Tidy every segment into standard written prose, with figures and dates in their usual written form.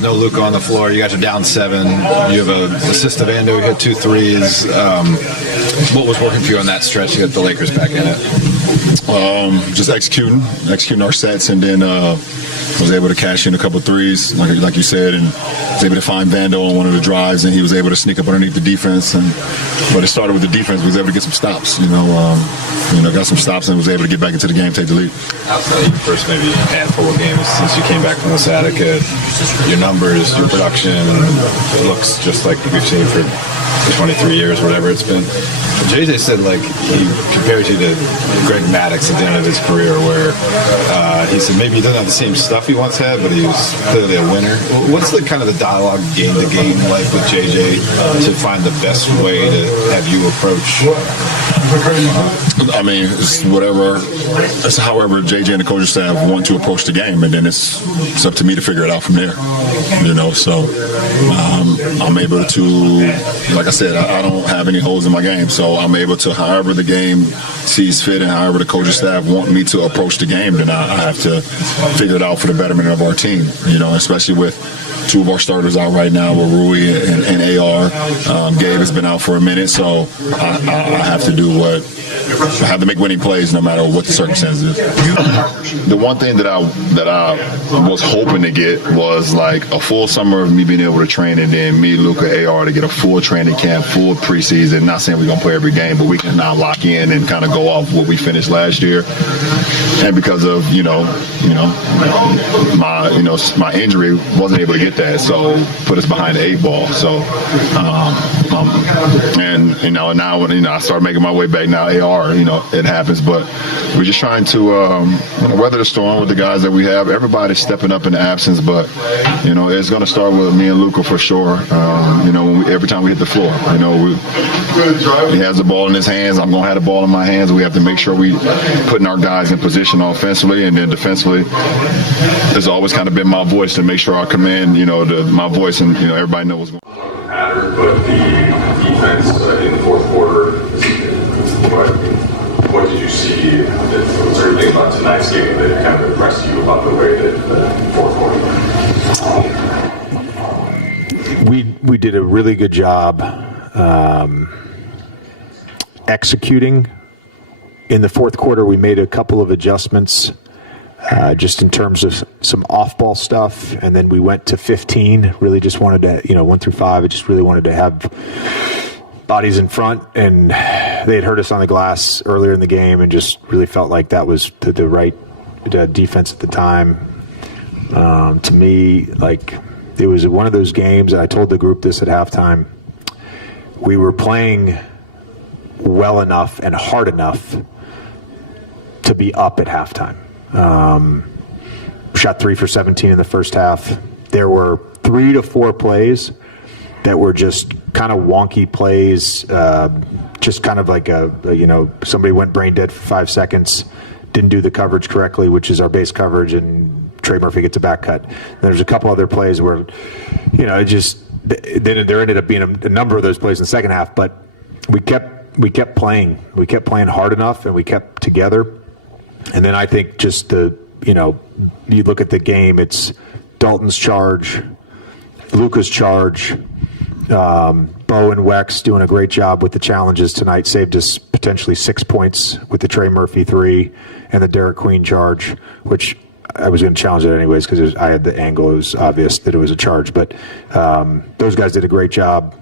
No Luka on the floor. You guys are down 7. You have an assist of Ando. You hit 2 threes. What was working for you on that stretch to get the Lakers back in it? Just executing our sets, and then was able to cash in a couple threes, like you said, and was able to find Vando on one of the drives, and he was able to sneak up underneath the defense. But it started with the defense. We was able to get some stops. Got some stops and was able to get back into the game, take the lead. Outside of your first maybe handful of games since you came back from the Satica, your numbers, your production, it looks just like we've seen for 23 years, whatever it's been. JJ said, he compares you to Greg Maddux at the end of his career, where he said maybe he doesn't have the same stuff he once had, but he was clearly a winner. What's the kind of the dialogue game to game like with JJ to find the best way to have you approach? I mean, it's whatever. It's however JJ and the coaching staff want to approach the game, and then it's up to me to figure it out from there. So I'm able to, like I said, I don't have any holes in my game, so I'm able to, however the game sees fit and however the coaching staff want me to approach the game, then I have to figure it out for the betterment of our team. Especially with 2 of our starters out right now with Rui and AR. Gabe has been out for a minute, so I have to do what I have to make winning plays no matter what the circumstances. The one thing that I was hoping to get was a full summer of me being able to train, and then me, Luka, AR to get a full training camp, full preseason. Not saying we're gonna play every game, but we can now lock in and kind of go off what we finished last year. And because of my injury, wasn't able to get that, so put us behind the 8 ball. So now when I start making my way back now, AR, it happens, but we're just trying to weather the storm with the guys that we have. Everybody's stepping up in the absence, but it's going to start with me and Luka for sure. Every time we hit the floor, he has the ball in his hands. I'm going to have the ball in my hands. We have to make sure we putting our guys in position offensively, and then defensively. There's always kind of been my voice to make sure I command, my voice, and everybody knows what's going on. Pattern, but the defense in the fourth quarter. What did you see? Was there anything about tonight's game that kind of impressed you about the way that the fourth quarter? We did a really good job executing. In the fourth quarter, we made a couple of adjustments just in terms of some off-ball stuff, and then we went to 15. Really just wanted to, 1 through 5, I just really wanted to have bodies in front, and they had hurt us on the glass earlier in the game, and just really felt like that was the right defense at the time. To me, it was one of those games, and I told the group this at halftime, we were playing well enough and hard enough to be up at halftime. Shot 3 for 17 in the first half. There were 3 to 4 plays that were just kind of wonky plays, just kind of like somebody went brain dead for 5 seconds, didn't do the coverage correctly, which is our base coverage, and Trey Murphy gets a back cut. And there's a couple other plays where, there ended up being a number of those plays in the second half, but we kept playing. We kept playing hard enough, and we kept together. And then I think just you look at the game, it's Dalton's charge, Luka's charge, Bo and Wex doing a great job with the challenges tonight, saved us potentially 6 points with the Trey Murphy 3 and the Derek Queen charge, which I was going to challenge it anyways because I had the angle. It was obvious that it was a charge, but those guys did a great job.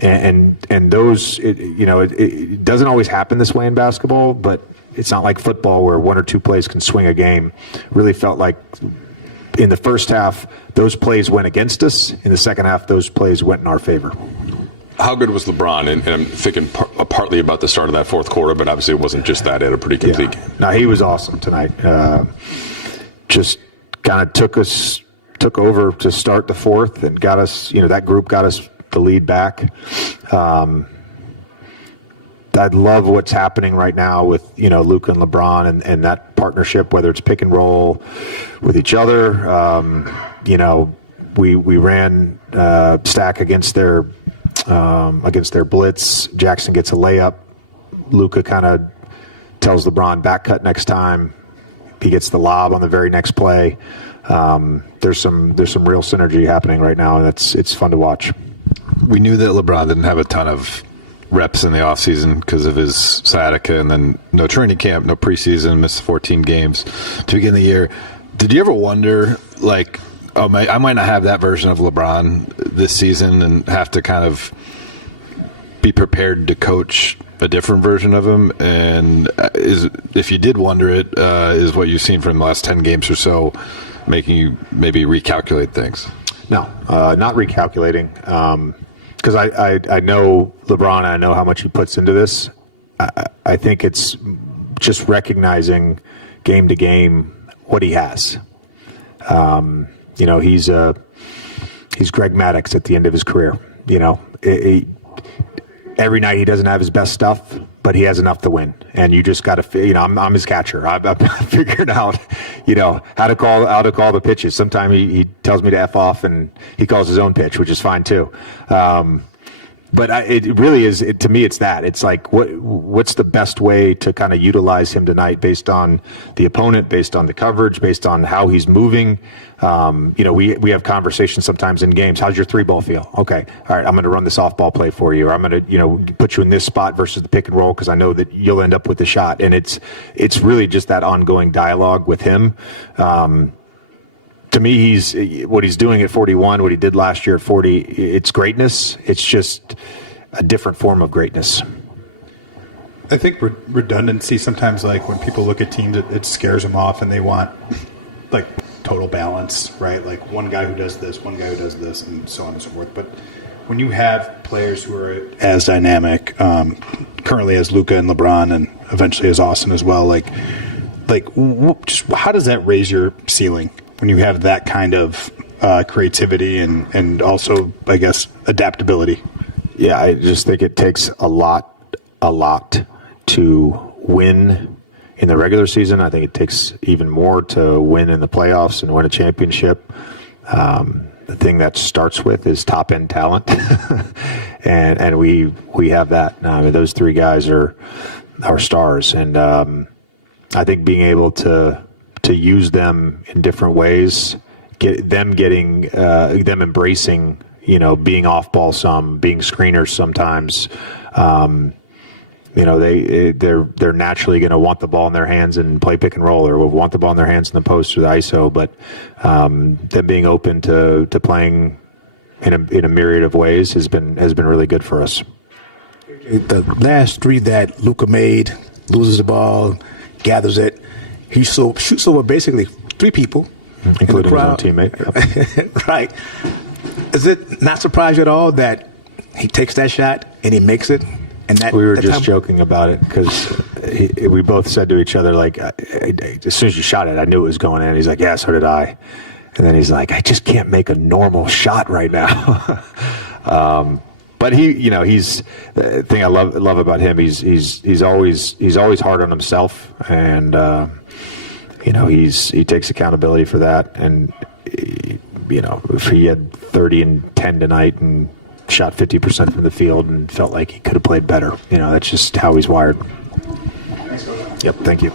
And those, it doesn't always happen this way in basketball, but it's not like football where 1 or 2 plays can swing a game. Really felt like in the first half, those plays went against us. In the second half, those plays went in our favor. How good was LeBron? And I'm thinking partly about the start of that fourth quarter, but obviously it wasn't just that. It had a pretty complete game. No, he was awesome tonight. Just kind of took over to start the fourth and got us, that group got us the lead back. I love what's happening right now with, Luka and LeBron and that partnership, whether it's pick and roll with each other. We ran stack against their blitz. Jackson gets a layup. Luka kind of tells LeBron back cut next time. He gets the lob on the very next play. there's some real synergy happening right now, and it's fun to watch. We knew that LeBron didn't have a ton of reps in the offseason because of his sciatica, and then no training camp, no preseason, missed 14 games to begin the year. Did you ever wonder, like, I might not have that version of LeBron this season and have to kind of be prepared to coach a different version of him? And if you did wonder it, is what you've seen from the last 10 games or so making you maybe recalculate things? No, not recalculating. Because I know LeBron, and I know how much he puts into this. I think it's just recognizing game to game what he has. He's Greg Maddux at the end of his career. Every night he doesn't have his best stuff, but he has enough to win. And you just got to, I'm his catcher. I've figured out, how to call the pitches. Sometimes he tells me to F off, and he calls his own pitch, which is fine too. But it really is, to me, it's that. It's like, what's the best way to kind of utilize him tonight based on the opponent, based on the coverage, based on how he's moving. We have conversations sometimes in games. How's your 3-ball feel? Okay, all right, I'm going to run the softball play for you, or I'm going to, put you in this spot versus the pick and roll because I know that you'll end up with the shot. And it's really just that ongoing dialogue with him. To me, what he's doing at 41, what he did last year at 40, it's greatness. It's just a different form of greatness. I think redundancy sometimes, like when people look at teams, it scares them off, and they want like total balance, right? Like one guy who does this, one guy who does this, and so on and so forth. But when you have players who are as dynamic, currently as Luka and LeBron, and eventually as Austin as well, just how does that raise your ceiling when you have that kind of creativity and also, I guess, adaptability? Yeah, I just think it takes a lot to win in the regular season. I think it takes even more to win in the playoffs and win a championship. The thing that starts with is top end talent, and we have that. I mean, those 3 guys are our stars, and I think being able to use them in different ways, them embracing, being off ball some, being screeners sometimes. They're naturally going to want the ball in their hands and play pick and roll, or will want the ball in their hands in the post or the ISO. But them being open to playing in a myriad of ways has been really good for us. The last 3 that Luka made, loses the ball, gathers it. He shoots over basically 3 people, including his own teammate. Yep. Right. Is it not surprise you at all that he takes that shot and he makes it? And that we were just joking about it because we both said to each other, like, as soon as you shot it, I knew it was going in. He's like, yeah, so did I. And then he's like, I just can't make a normal shot right now. But he's the thing I love about him. He's always hard on himself, and he takes accountability for that. And if he had 30 and 10 tonight and shot 50% from the field and felt like he could have played better, that's just how he's wired. Yep. Thank you.